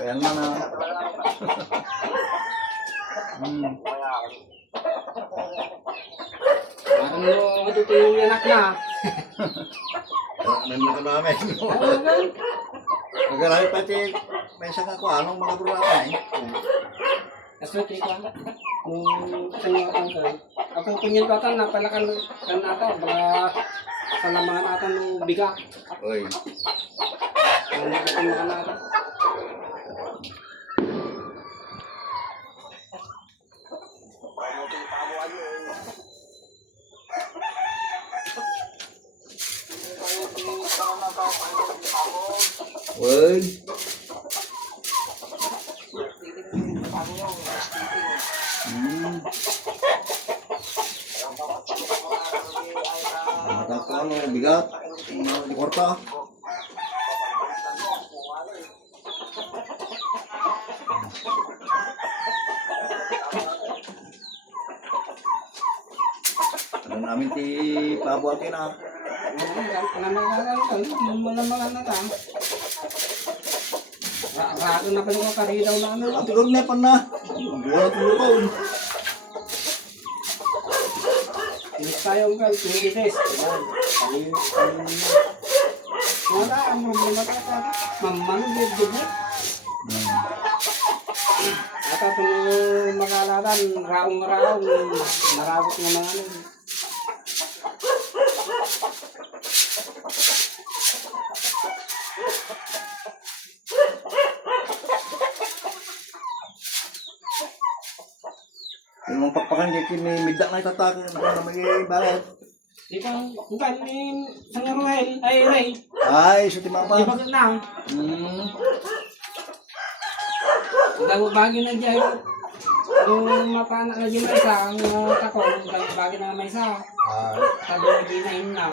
Kaya naman na. Parang mo matuto yung anak na. Ano naman namin. Magalahin pati may isang ako, anong mga programa eh. Aswerte ko. Kung kanya ako. Ako kunyan ko ito, napalakan kan nato. Baka sa lamangan nato ng biga. Uy. Ang mga nato. Uy. Matako ano, bigat. Di kwarta. Ano namin ti pabuhatin na. Malamang na lang. Rato na pala ko karidaw na ano. Ate ko na pa na. Wala ko luto. Inis tayo ang tumigitis. Wala ang problema ka. Mamang bibig. At ito nung makalatan, raong-raong, marawot ng mga ano. Yung pakpakan kay kini midda na itatake na may bakit. Di ba, bukan ni Sanya Ruel, ay Ray. Ay, sa timapa. Di ba na? Bagay na dyan. Yung mapanak na dyan may isa, ang takong, bagay na may isa. Sabi na dinahin na.